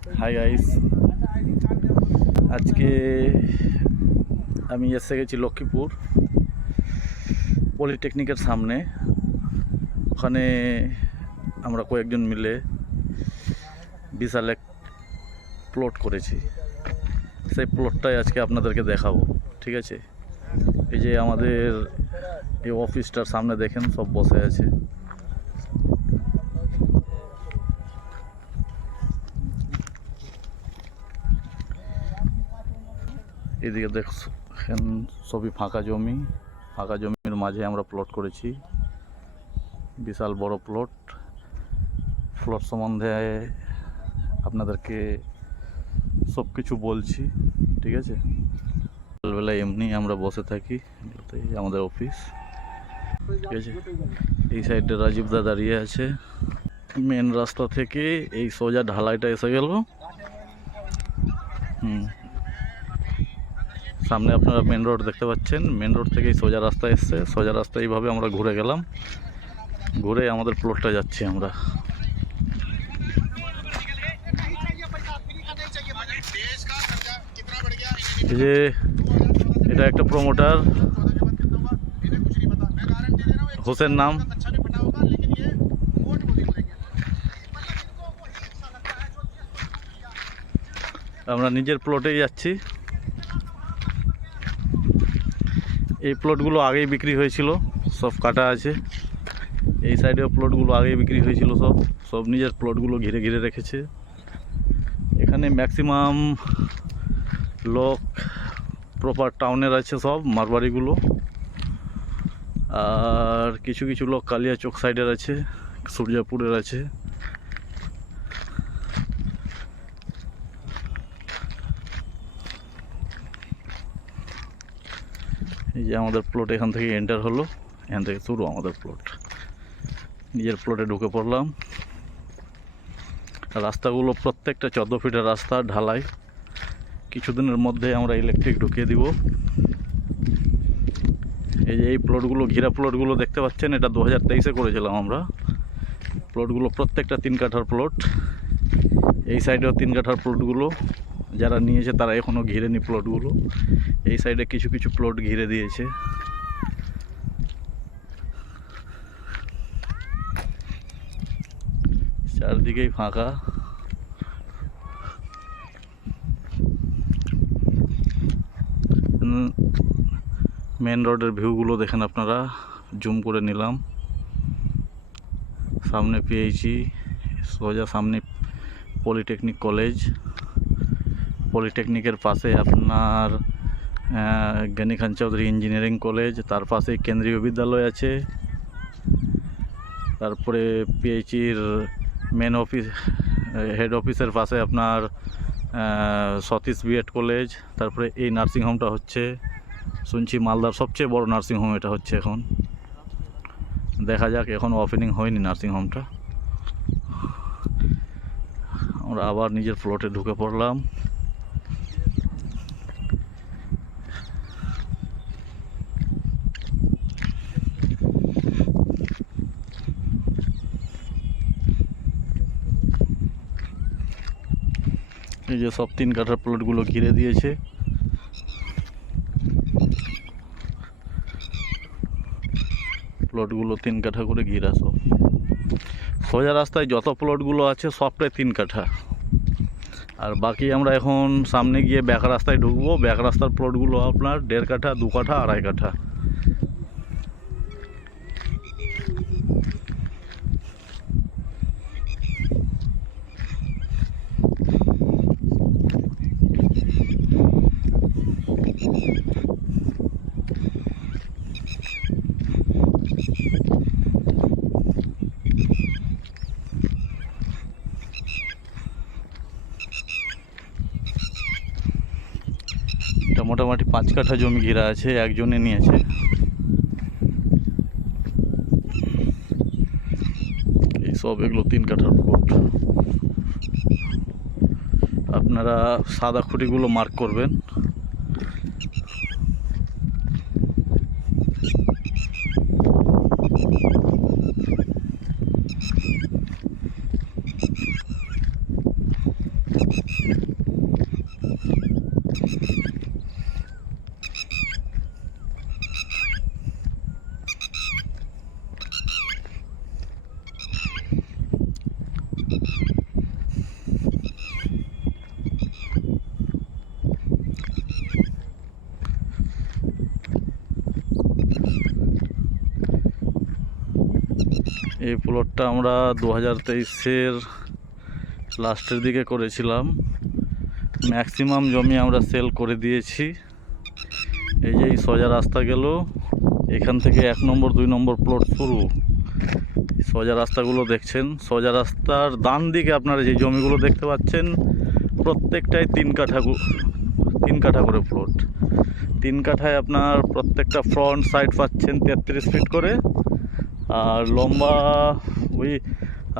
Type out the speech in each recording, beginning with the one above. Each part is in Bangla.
হাই গাইস, আজকে আমি এসে গেছি লক্ষ্মীপুর পলিটেকনিকের সামনে। ওখানে আমরা কয়েকজন মিলে বিশাল এক প্লট করেছি। সেই প্লটটাই আজকে আপনাদেরকে দেখাবো, ঠিক আছে? এই যে আমাদের এই অফিসটার সামনে দেখেন সব বসে আছে। এদিকে দেখেন সবই ফাঁকা জমি, ফাঁকা জমির মাঝে আমরা প্লট করেছি। বিশাল বড় প্লট। প্লট সম্বন্ধে আপনাদেরকে সব কিছু বলছি, ঠিক আছে? সকালবেলায় এমনি আমরা বসে থাকি, এগুলোতেই আমাদের অফিস, ঠিক আছে? এই সাইডে রাজীবদা দাঁড়িয়ে আছে। মেন রাস্তা থেকে এই সোজা ঢালাইটা এসে গেল। সামনে আপনারা মেন রোড দেখতে পাচ্ছেন। মেন রোড থেকে সোজা রাস্তা এসছে। সোজা রাস্তা এইভাবে আমরা ঘুরে গেলাম, ঘুরে আমাদের প্লটটা যাচ্ছি আমরা। এই যে এটা একটা প্রমোটার, হোসেন নাম। আমরা নিজের প্লটেই যাচ্ছি। এই প্লটগুলো আগেই বিক্রি হয়েছিল, সব কাটা আছে। এই সাইডেও প্লটগুলো আগেই বিক্রি হয়েছিল, সব নিজের প্লটগুলো ঘিরে ঘিরে রেখেছে। এখানে ম্যাক্সিমাম লোক প্রপার টাউনের আছে, সব মারবাড়িগুলো। আর কিছু কিছু লোক কালিয়াচক সাইডের আছে, সূর্যাপুরের আছে। এই যে আমাদের প্লট এখান থেকে এন্টার হলো, এখান থেকে শুরু আমাদের প্লট। নিজের প্লটে ঢুকে পড়লাম। রাস্তাগুলো প্রত্যেকটা 14 ফিটের রাস্তা, ঢালাই। কিছুদিনের মধ্যে আমরা ইলেকট্রিক ঢুকিয়ে দিব। এই যে এই প্লটগুলো, ঘিরা প্লটগুলো দেখতে পাচ্ছেন, এটা 2023-এ করেছিলাম আমরা। প্লটগুলো প্রত্যেকটা 3 কাঠার প্লট। এই সাইডেও 3 কাঠার প্লটগুলো যারা নিয়েছে তারা এখনও ঘিরেনি প্লটগুলো। এই সাইডে কিছু কিছু প্লট ঘিরে দিয়েছে। চারদিকেই ফাঁকা। মেন রোডের ভিউগুলো দেখেন আপনারা, জুম করে নিলাম। সামনে পিএইচই, সোজা সামনে পলিটেকনিক কলেজ। পলিটেকনিকের পাশে আপনার জ্ঞানী খান চৌধুরী ইঞ্জিনিয়ারিং কলেজ, তার পাশে কেন্দ্রীয় বিদ্যালয় আছে। তারপরে পিএইচির মেন অফিস, হেড অফিসের পাশে আপনার সতীশ বিএড কলেজ। তারপরে এই নার্সিংহোমটা হচ্ছে শুনছি মালদার সবচেয়ে বড় নার্সিংহোম এটা হচ্ছে এখন। দেখা যাক, এখন ওপেনিং হয়নি নার্সিংহোমটা। আমরা আবার নিজের প্লটে ঢুকে পড়লাম। এই যে সব 3 কাঠার প্লটগুলো ঘিরে দিয়েছে। প্লটগুলো 3 কাঠা করে ঘিরা সব। সোজা রাস্তায় যত প্লটগুলো আছে সবটাই 3 কাঠা। আর বাকি আমরা এখন সামনে গিয়ে ব্যাক রাস্তায় ঢুকবো। ব্যাক রাস্তার প্লটগুলো আপনার 1.5 কাঠা, 2 কাঠা, 2.5 কাঠা। এটা মোটামুটি 5 কাঠা জমি ঘিরা আছে, একজনে নিয়েছে। এই সব এগুলো 3 কাঠার প্লট। আপনারা সাদা খুঁটিগুলো মার্ক করবেন। এই প্লটটা আমরা 2023-এর লাস্টের দিকে করেছিলাম। ম্যাক্সিমাম জমি আমরা সেল করে দিয়েছি। এই যে এই সোজা রাস্তা গেল, এখান থেকে 1 নম্বর 2 নম্বর প্লট শুরু। সোজা রাস্তাগুলো দেখছেন, সোজা রাস্তার ডান দিকে আপনারা যে জমিগুলো দেখতে পাচ্ছেন প্রত্যেকটাই 3 কাঠা করে প্লট। 3 কাঠায় আপনার প্রত্যেকটা ফ্রন্ট সাইড পাচ্ছেন 33 ফিট করে, আর লম্বা ওই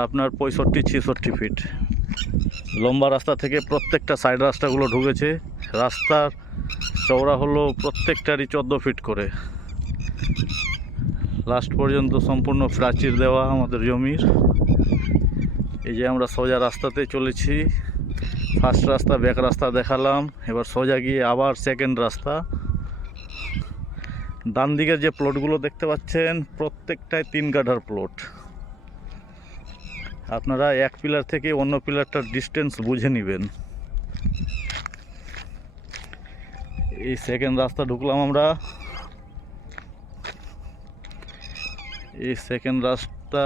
আপনার 65-66 ফিট লম্বা রাস্তা থেকে প্রত্যেকটা সাইড রাস্তাগুলো ঢুকেছে। রাস্তার চওড়া হলো প্রত্যেকটারই 14 ফিট করে। লাস্ট পর্যন্ত সম্পূর্ণ প্রাচীর দেওয়া আমাদের জমির। এই যে আমরা সোজা রাস্তাতে চলেছি। ফার্স্ট রাস্তা ব্যাক রাস্তা দেখালাম, এবার সোজা গিয়ে আবার সেকেন্ড রাস্তা। ডান দিকের যে প্লটগুলো দেখতে পাচ্ছেন প্রত্যেকটাই 3 কাঠার প্লট। আপনারা এক পিলার থেকে অন্য পিলারটার ডিস্টেন্স বুঝে নেবেন। এই সেকেন্ড রাস্তা ঢুকলাম আমরা। এই সেকেন্ড রাস্তা,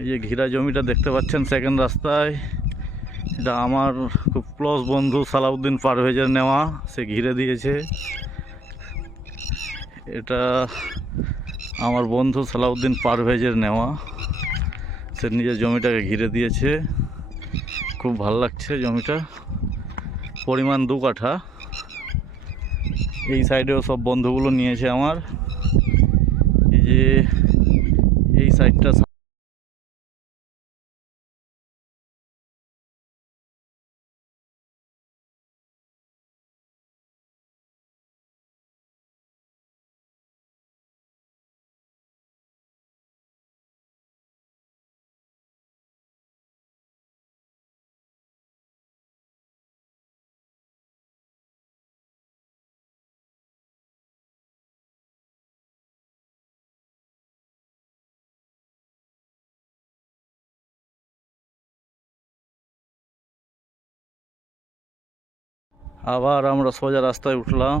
এই যে ঘিরা জমিটা দেখতে পাচ্ছেন সেকেন্ড রাস্তায়, এটা আমার খুব ক্লোজ বন্ধু সালাউদ্দিন পারভেজের নেওয়া, সে ঘিরে দিয়েছে। এটা আমার বন্ধু সালাউদ্দিন পারভেজের নেওয়া, সে নিজের জমিটাকে ঘিরে দিয়েছে। খুব ভালো লাগছে জমিটা, পরিমাণ 2 কাঠা। এই সাইডেও সব বন্ধুগুলো নিয়েছে আমার। এই যে এই সাইডটা আবার আমরা সোজা রাস্তায় উঠলাম।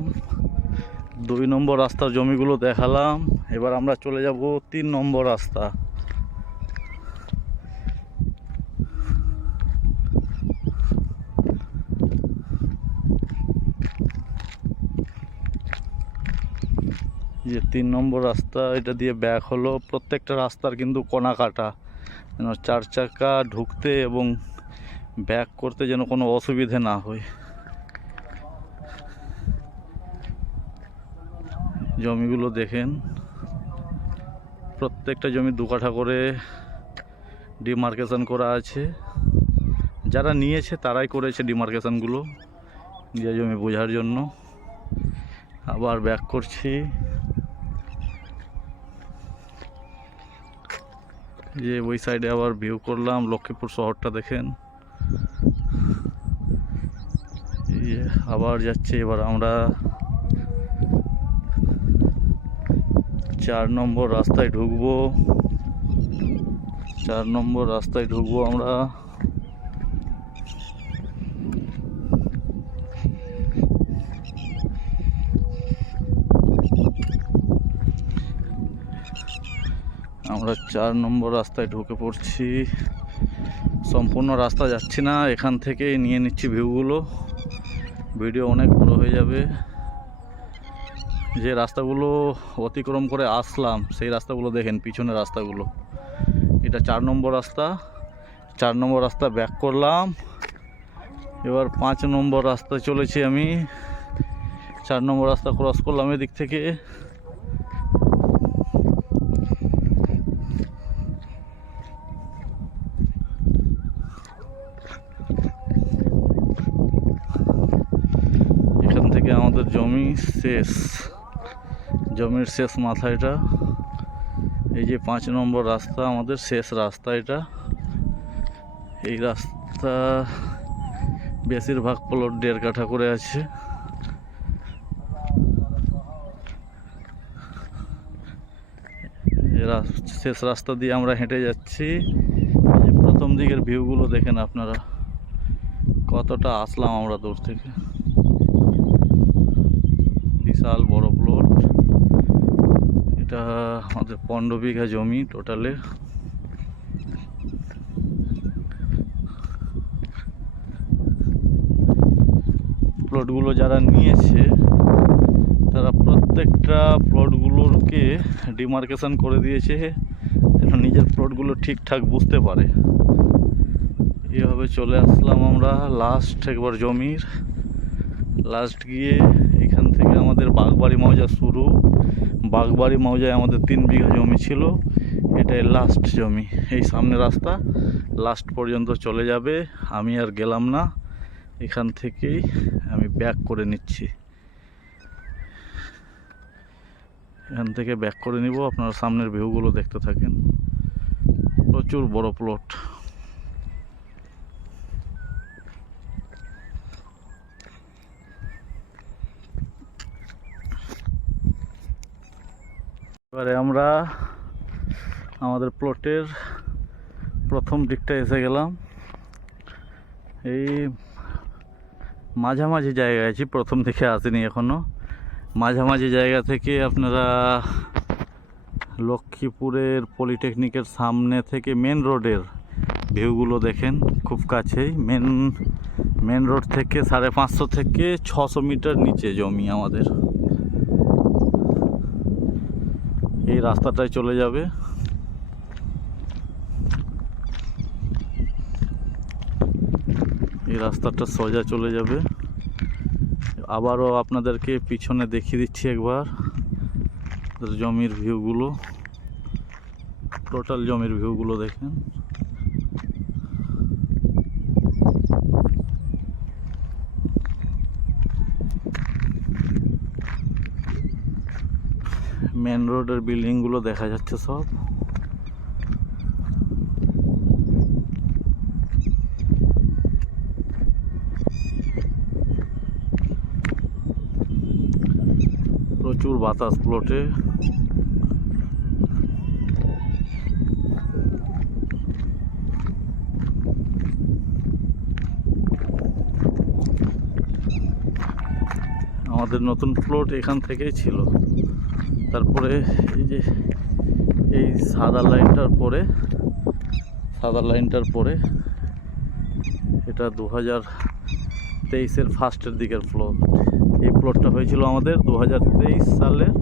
2 নম্বর রাস্তার জমিগুলো দেখালাম। এবার আমরা চলে যাব 3 নম্বর রাস্তা। যে 3 নম্বর রাস্তা, এটা দিয়ে ব্যাক হলো। প্রত্যেকটা রাস্তার কিন্তু কোনা কাটা, যেন 4 চাকা ঢুকতে এবং ব্যাক করতে যেন কোনো অসুবিধে না হয়। জমিগুলো দেখেন, প্রত্যেকটা জমি 2 কাঠা করে ডিমার্কেশন করা আছে। যারা নিয়েছে তারাই করেছে ডিমার্কেশনগুলো নিজে জমি বোঝার জন্য। আবার ব্যাক করছি। যে ওই সাইডে আবার ভিউ করলাম, লক্ষ্মীপুর শহরটা দেখেন। আবার যাচ্ছে। এবার আমরা 4 নম্বর রাস্তায় ঢুকবো। 4 নম্বর রাস্তায় ঢুকবো আমরা। আমরা 4 নম্বর রাস্তায় ঢুকে পড়ছি। সম্পূর্ণ রাস্তা যাচ্ছি না, এখান থেকেই নিয়ে নিচ্ছি ভিউগুলো। ভিডিও অনেক বড় হয়ে যাবে। যে রাস্তাগুলো অতিক্রম করে আসলাম সেই রাস্তাগুলো দেখেন, পিছনের রাস্তাগুলো। এটা 4 নম্বর রাস্তা। 4 নম্বর রাস্তা ব্যাক করলাম। এবার 5 নম্বর রাস্তায় চলেছি আমি। 4 নম্বর রাস্তা ক্রস করলাম এদিক থেকে। এখান থেকে আমাদের জমি শেষ, জমির শেষ মাথা এটা। এই যে 5 নম্বর রাস্তা আমাদের শেষ রাস্তা এটা। এই রাস্তা তা বেশিরভাগ প্লট 1.5 কাঠা করে আছে। শেষ রাস্তা দিয়ে আমরা হেঁটে যাচ্ছি। এই যে প্রথম দিকের ভিউগুলো দেখেন আপনারা, কতটা আসলাম আমরা দূর থেকে। বিশাল বড় প্লট, এটা আমাদের 15 বিঘা জমি টোটালে। প্লটগুলো যারা নিয়েছে তারা প্রত্যেকটা প্লটগুলোকে ডিমার্কেশন করে দিয়েছে যেন নিজের প্লটগুলো ঠিকঠাক বুঝতে পারে। এইভাবে চলে আসলাম আমরা লাস্ট একবার জমির। লাস্ট গিয়ে এখান থেকে আমাদের বাগবাড়ি মৌজা শুরু। বাগবাড়ি মৌজায় আমাদের 3 বিঘা জমি ছিল, এটাই লাস্ট জমি। এই সামনে রাস্তা লাস্ট পর্যন্ত চলে যাবে। আমি আর গেলাম না, এখান থেকেই আমি ব্যাক করে নিচ্ছি। এখান থেকে ব্যাক করে নিব, আপনারা সামনের ভিউগুলো দেখতে থাকেন। প্রচুর বড় প্লট। এবারে আমরা আমাদের প্লটের প্রথম দিকটা এসে গেলাম। এই মাঝামাঝি জায়গায় আছি, প্রথম দিকে আসেনি এখনো। মাঝামাঝি জায়গা থেকে আপনারা লক্ষ্মীপুরের পলিটেকনিকের সামনে থেকে মেন রোডের ভিউগুলো দেখেন, খুব কাছেই। মেন রোড থেকে 550 থেকে 600 মিটার নিচে জমি আমাদের। এই রাস্তাটায় চলে যাবে। এই রাস্তাটা সোজা চলে যাবে। আবারও আপনাদেরকে পিছনে দেখিয়ে দিচ্ছি একবার জমির ভিউগুলো, টোটাল জমির ভিউগুলো দেখেন। মেন রোডের বিল্ডিংগুলো দেখা যাচ্ছে সব। প্রচুর বাতাস প্লটে। আমাদের নতুন প্লট এখান থেকেই ছিল। তারপরে এই যে এই সাদা লাইনটার পরে এটা 2023-এর ফার্স্টের দিকের প্লট। এই প্লটটা হয়েছিল আমাদের 2023 সালের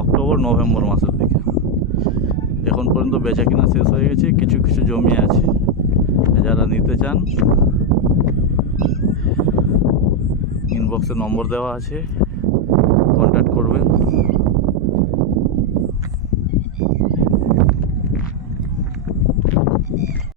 অক্টোবর নভেম্বর মাসের দিকে। এখন পর্যন্ত বেচা কিনা শেষ হয়ে গেছে, কিছু কিছু জমি আছে। যারা নিতে চান ইনবক্সে নম্বর দেওয়া আছে।